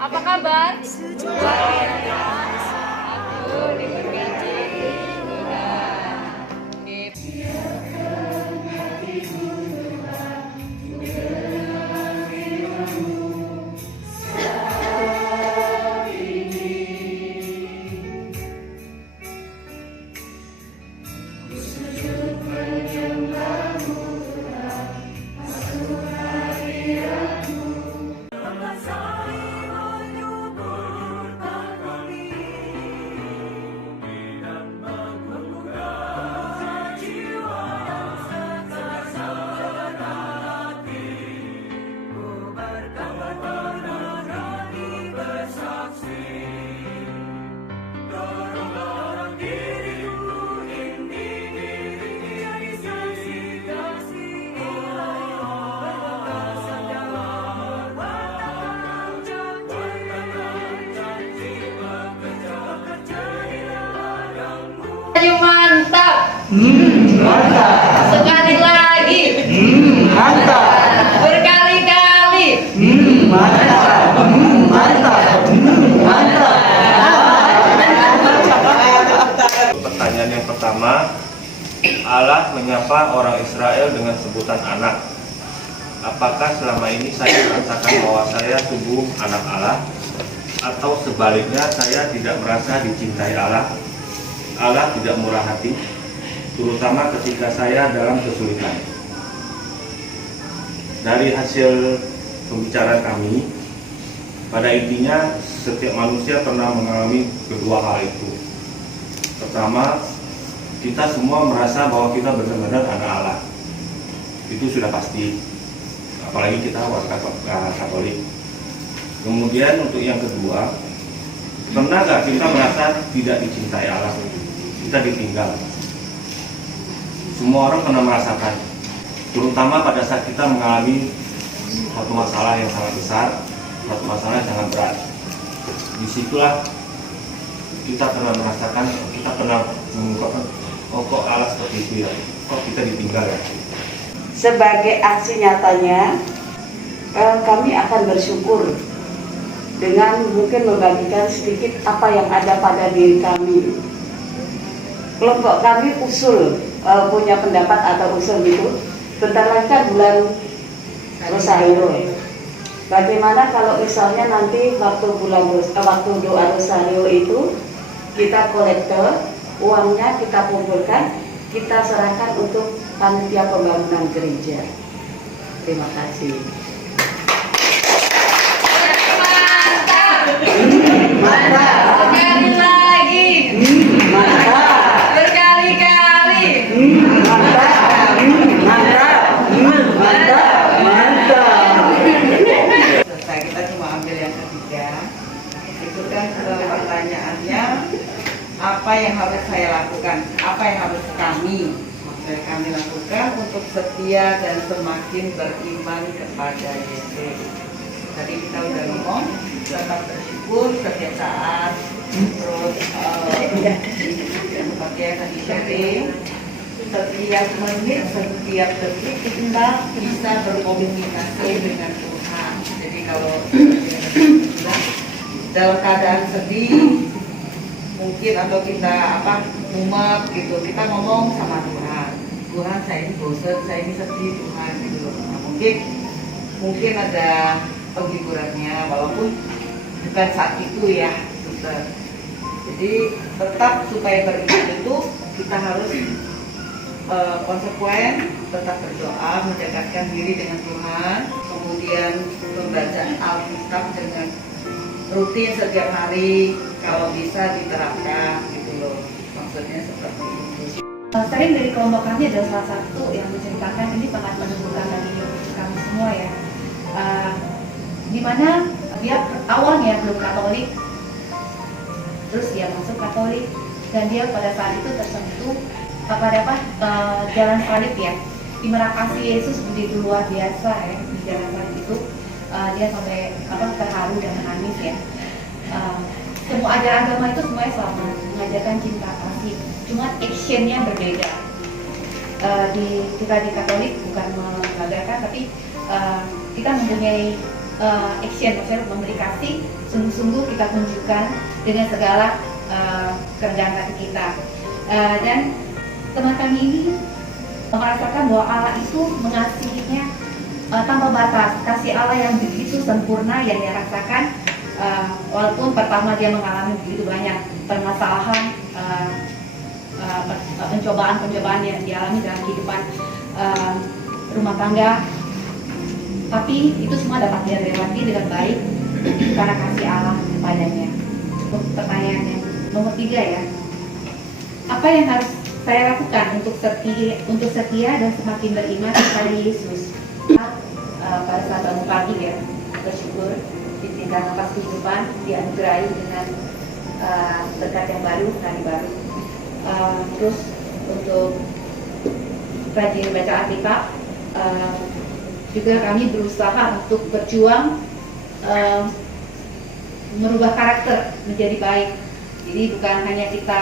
Apa kabar? Mantap. Mantap. Sekali lagi. Mantap. Berkali-kali. Mantap. Mantap. Mantap. Pertanyaan yang pertama, Allah menyapa orang Israel dengan sebutan anak. Apakah selama ini saya merasakan bahwa saya sungguh anak Allah, atau sebaliknya saya tidak merasa dicintai Allah? Allah tidak murah hati, terutama ketika saya dalam kesulitan. Dari hasil pembicaraan kami, pada intinya setiap manusia pernah mengalami kedua hal itu. Pertama, kita semua merasa bahwa kita benar-benar anak Allah. Itu sudah pasti, apalagi kita warga Katolik. Kemudian untuk yang kedua, pernah nggak kita merasa tidak dicintai Allah? Kita ditinggal. Semua orang pernah merasakan, terutama pada saat kita mengalami satu masalah yang sangat besar, satu masalah yang sangat berat. Disitulah kita pernah merasakan, kita pernah mengungkapkan, oh kok Allah seperti itu ya, kok kita ditinggal ya. Sebagai aksi nyatanya, kami akan bersyukur dengan mungkin membagikan sedikit apa yang ada pada diri kami. Kelompok kami punya pendapat atau usul gitu. Bentar lagi kan bulan Rosario. Bagaimana kalau misalnya nanti waktu doa Rosario itu kita kolektor, uangnya kita kumpulkan, kita serahkan untuk panitia pembangunan gereja. Terima kasih. Mantap. Sekali lagi. Mantap. Berkali-kali. Mantap. Mantap. Mantap. Selesai, kita cuma ambil yang ketiga. Itu kan pertanyaannya, apa yang harus saya lakukan, apa yang harus kami lakukan untuk setia dan semakin beriman kepada Yesus. Tadi kita udah ngomong, tetap bersyukur setiap saat, terus seperti yang tadi sharing, setiap menit, setiap detik kita bisa berkomunikasi dengan Tuhan. Jadi kalau dalam keadaan sedih mungkin, atau kita mumet gitu, kita ngomong sama Tuhan, Tuhan saya ini bosan, saya ini sedih Tuhan gitu. Nah, mungkin ada penghiburannya, walaupun bukan saat itu ya, Suster. Jadi tetap supaya beriman itu kita harus konsekuen, tetap berdoa, mendekatkan diri dengan Tuhan, kemudian membaca Alkitab dengan rutin setiap hari, kalau bisa diterapkan gitu loh, maksudnya seperti itu. Sering dari kelompok kami ada salah satu yang menceritakan, ini sangat menentukan bagi kami semua ya, dimana dia awalnya belum Katolik, terus dia masuk Katolik, dan dia pada saat itu tersentuh pada jalan salib ya, di mana kasih Yesus begitu luar biasa ya di jalan salib itu. Dia sampai terharu dan menangis ya. Semua ajaran agama itu semuanya sama, mengajarkan cinta kasih, cuma actionnya berbeda. Kita di Katolik bukan tapi kita mempunyai action, maksudnya memberi kasih, sungguh-sungguh kita tunjukkan dengan segala kerendahan hati kita. Dan teman kami ini merasakan bahwa Allah itu mengasihinya tanpa batas. Kasih Allah yang begitu sempurna yang dia rasakan, walaupun pertama dia mengalami begitu banyak permasalahan, pencobaan-pencobaan yang dialami dalam kehidupan rumah tangga, tapi itu semua dapat dia lewati dengan baik karena kasih Allah kepadanya. Untuk pertanyaan yang nomor 3 ya, apa yang harus saya lakukan untuk setia dan semakin beriman kepada Yesus? Pada saat bangun pagi ya, bersyukur ditinggal nafas kehidupan, dianugerahi dengan berkat yang baru, hari baru. Terus untuk rajin baca Alkitab, juga kami berusaha untuk berjuang merubah karakter menjadi baik. Jadi bukan hanya kita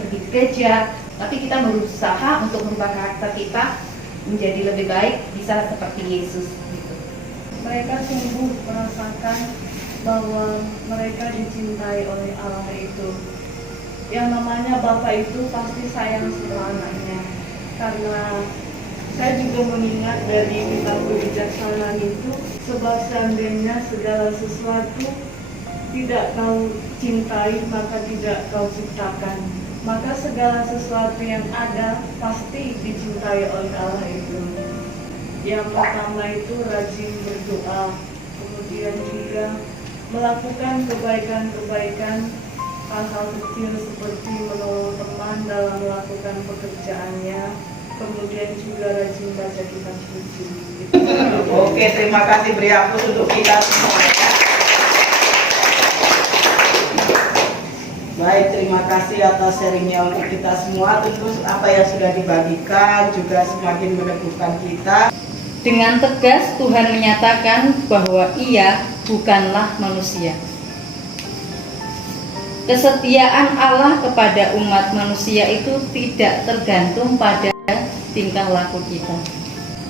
pergi ke gereja, tapi kita berusaha untuk merubah karakter kita menjadi lebih baik, bisa seperti Yesus gitu. Mereka sungguh merasakan bahwa mereka dicintai oleh Allah itu. Yang namanya Bapak itu pasti sayang sama anaknya. Karena saya juga mengingat dari kitab kebijaksanaan itu, sebab seandainya segala sesuatu tidak kau cintai, maka tidak kau ciptakan. Maka segala sesuatu yang ada pasti dicintai oleh Allah itu. Yang pertama itu rajin berdoa, kemudian juga melakukan kebaikan-kebaikan, hal-hal kecil seperti menolong teman dalam melakukan pekerjaannya, kemudian juga rajin baca kitab suci. Oke, terima kasih, beri aplaus untuk kita semua. Baik, terima kasih atas sharingnya untuk kita semua. Tentu apa yang sudah dibagikan juga semakin meneguhkan kita. Dengan tegas Tuhan menyatakan bahwa Ia bukanlah manusia. Kesetiaan Allah kepada umat manusia itu tidak tergantung pada tingkah laku kita.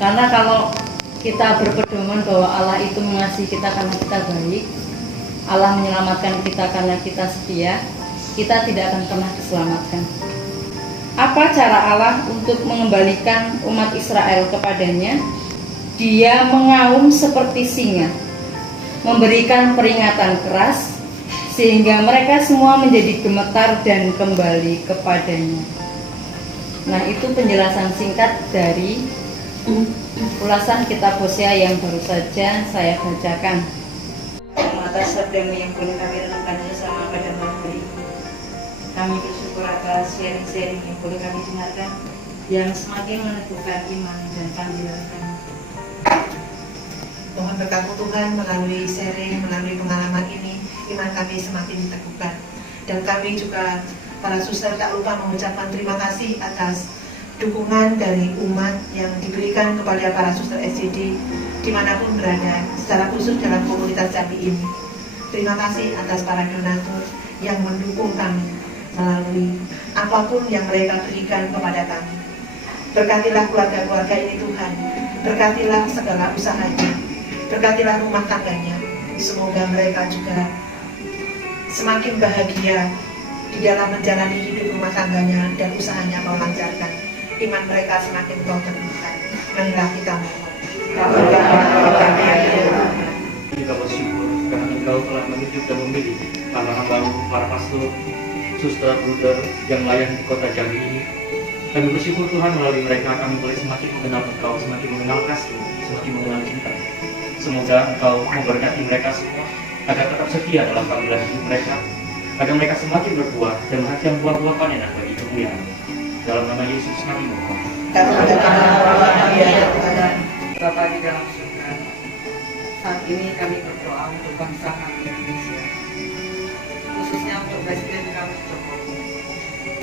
Karena kalau kita berpedoman bahwa Allah itu mengasihi kita karena kita baik, Allah menyelamatkan kita karena kita setia, kita tidak akan pernah diselamatkan. Apa cara Allah untuk mengembalikan umat Israel kepadanya? Dia mengaum seperti singa, memberikan peringatan keras, sehingga mereka semua menjadi gemetar dan kembali kepadanya. Nah, itu penjelasan singkat dari ulasan kitab Hosea yang baru saja saya bacakan. Atas sabda yang boleh kami renungkan bersama pada malam hari ini, kami bersyukur atas sharing-sharing yang boleh kami dengarkan, yang semakin meneguhkan iman dan panggilan kami. Mohon berkat Tuhan melalui sharing, melalui pengalaman ini, iman kami semakin diteguhkan. Dan kami juga, para suster, tak lupa mengucapkan terima kasih atas dukungan dari umat yang diberikan kepada para suster SCD dimanapun berada, secara khusus dalam komunitas Jambi ini. Terima kasih atas para donatur yang mendukung kami melalui apapun yang mereka berikan kepada kami. Berkatilah keluarga-keluarga ini Tuhan, berkatilah segala usahanya, berkatilah rumah tangganya. Semoga mereka juga semakin bahagia di dalam menjalani hidup rumah tangganya dan usahanya kau lancarkan. Iman mereka semakin kau teguhkan. Marilah kita mohon. Kita bersyukur karena Engkau telah menunjuk dan memilih hamba-hamba para pastor, suster, bruder yang layan di kota Jambi ini. Kami bersyukur Tuhan, melalui mereka kami boleh semakin mengenal Engkau, semakin mengenal kasih, semakin mengenal cinta. Semoga Engkau memberkati mereka semua agar tetap setia dalam panggilan hidup mereka, agar mereka semakin berbuah dan menghasilkan buah-buah panenan bagi kemuliaan. Dalam nama Yesus kami mohon. Bapa di dalam surga, saat ini kami berdoa untuk bangsa kami Indonesia, khususnya untuk Presiden kami Jokowi.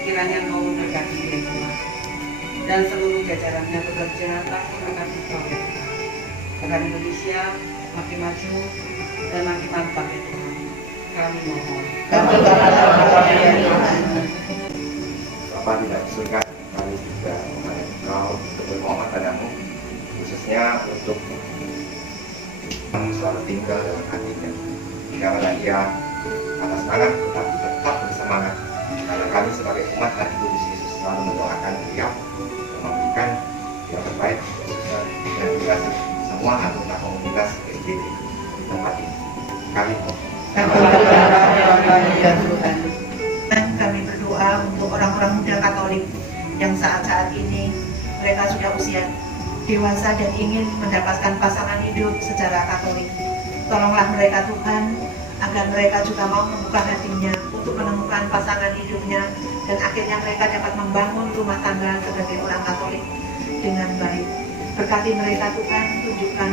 Kiranya Engkau memberkati dia semua dan seluruh jajarannya bekerja takut akan Tuhan, agar Indonesia makin maju dan makin mantap ya Tuhan. Kami mohon. Bapak tidak suka kami juga mengenai Engkau bermohon padamu, khususnya seterusnya untuk selalu tinggal dalam hatinya. Biarlah ia patah semangat tetapi tetap bersemangat, karena kami sebagai umat hati kudus Yesus selalu mendoakan beliau memberikan yang terbaik untuk saudara dan juga semua anggota komunitas PJB di tempat ini. Kami Dan kami berdoa untuk orang-orang muda Katolik yang saat-saat ini mereka sudah usia dewasa dan ingin mendapatkan pasangan hidup secara Katolik. Tolonglah mereka Tuhan, agar mereka juga mau membuka hatinya untuk menemukan pasangan hidupnya dan akhirnya mereka dapat membangun rumah tangga sebagai orang Katolik dengan baik. Berkati mereka Tuhan, tunjukkan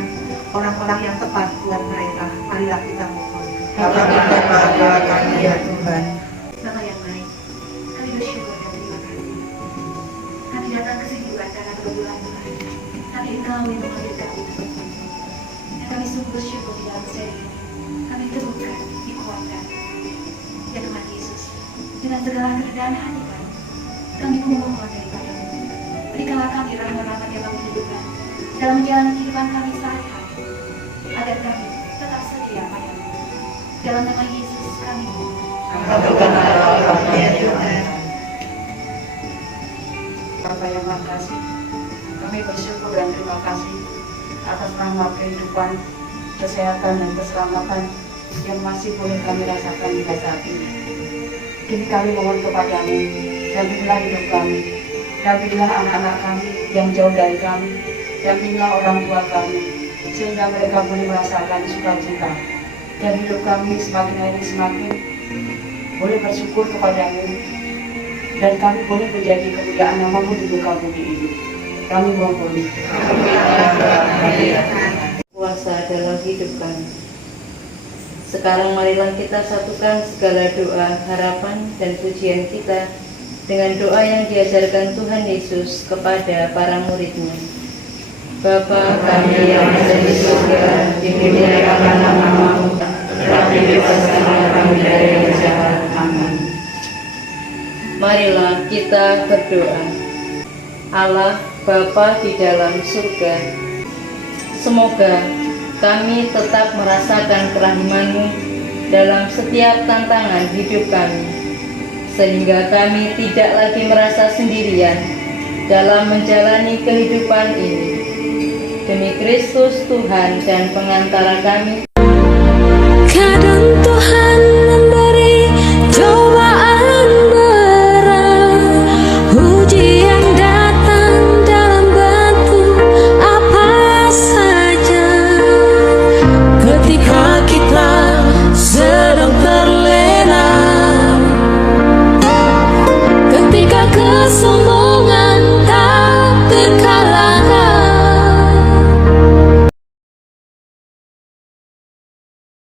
orang-orang yang tepat buat mereka. Marilah kita mohon. Ya Tuhan. Bapa yang baik, kami bersyukur dan terima kasih. Kami datang ke sini bukan karena kebetulan Tuhan, tapi Engkau yang memanggil kami. Dan kami sungguh bersyukur di dalam seri ini. Kami temukan, dikuatkan. Ya Tuhan Yesus, dengan segala kerendahan hati kami memohon daripada-Mu. Berikanlah kami rahmat-rahmat yang kami butuhkan dalam menjalani kehidupan kami sehari-hari, agar kami tetap setia pada-Mu. Dalam nama Yesus kami mohon. Bapa yang makasih, kami bersyukur dan terima kasih atas rahmat kehidupan, kesehatan dan keselamatan yang masih boleh kami rasakan hingga saat ini. Kini kami mohon kepadamu, dampingilah hidup kami, dampingilah anak-anak kami yang jauh dari kami, dampingilah orang tua kami, sehingga mereka boleh merasakan sukacita dan hidup kami semakin hari semakin boleh bersyukur kepadamu, dan kami boleh menjadi kemuliaan nama-Mu di muka bumi ini. Kami mohon. Kuasa dalam hidup kami. Sekarang marilah kita satukan segala doa, harapan, dan pujian kita dengan doa yang diajarkan Tuhan Yesus kepada para murid-Nya. Bapa kami yang ada di surga, dimuliakan nama-Mu, tetapi bebaskanlah kami dari yang jahat. Amin. Marilah kita berdoa. Allah Bapa di dalam surga, semoga kami tetap merasakan kerahiman-Mu dalam setiap tantangan hidup kami, sehingga kami tidak lagi merasa sendirian dalam menjalani kehidupan ini. Demi Kristus Tuhan dan pengantara kami. Kadang Tuhan memberi cobaan berat, ujian datang dalam bentuk apa saja. Ketika kita sedang terlena, ketika kesulitan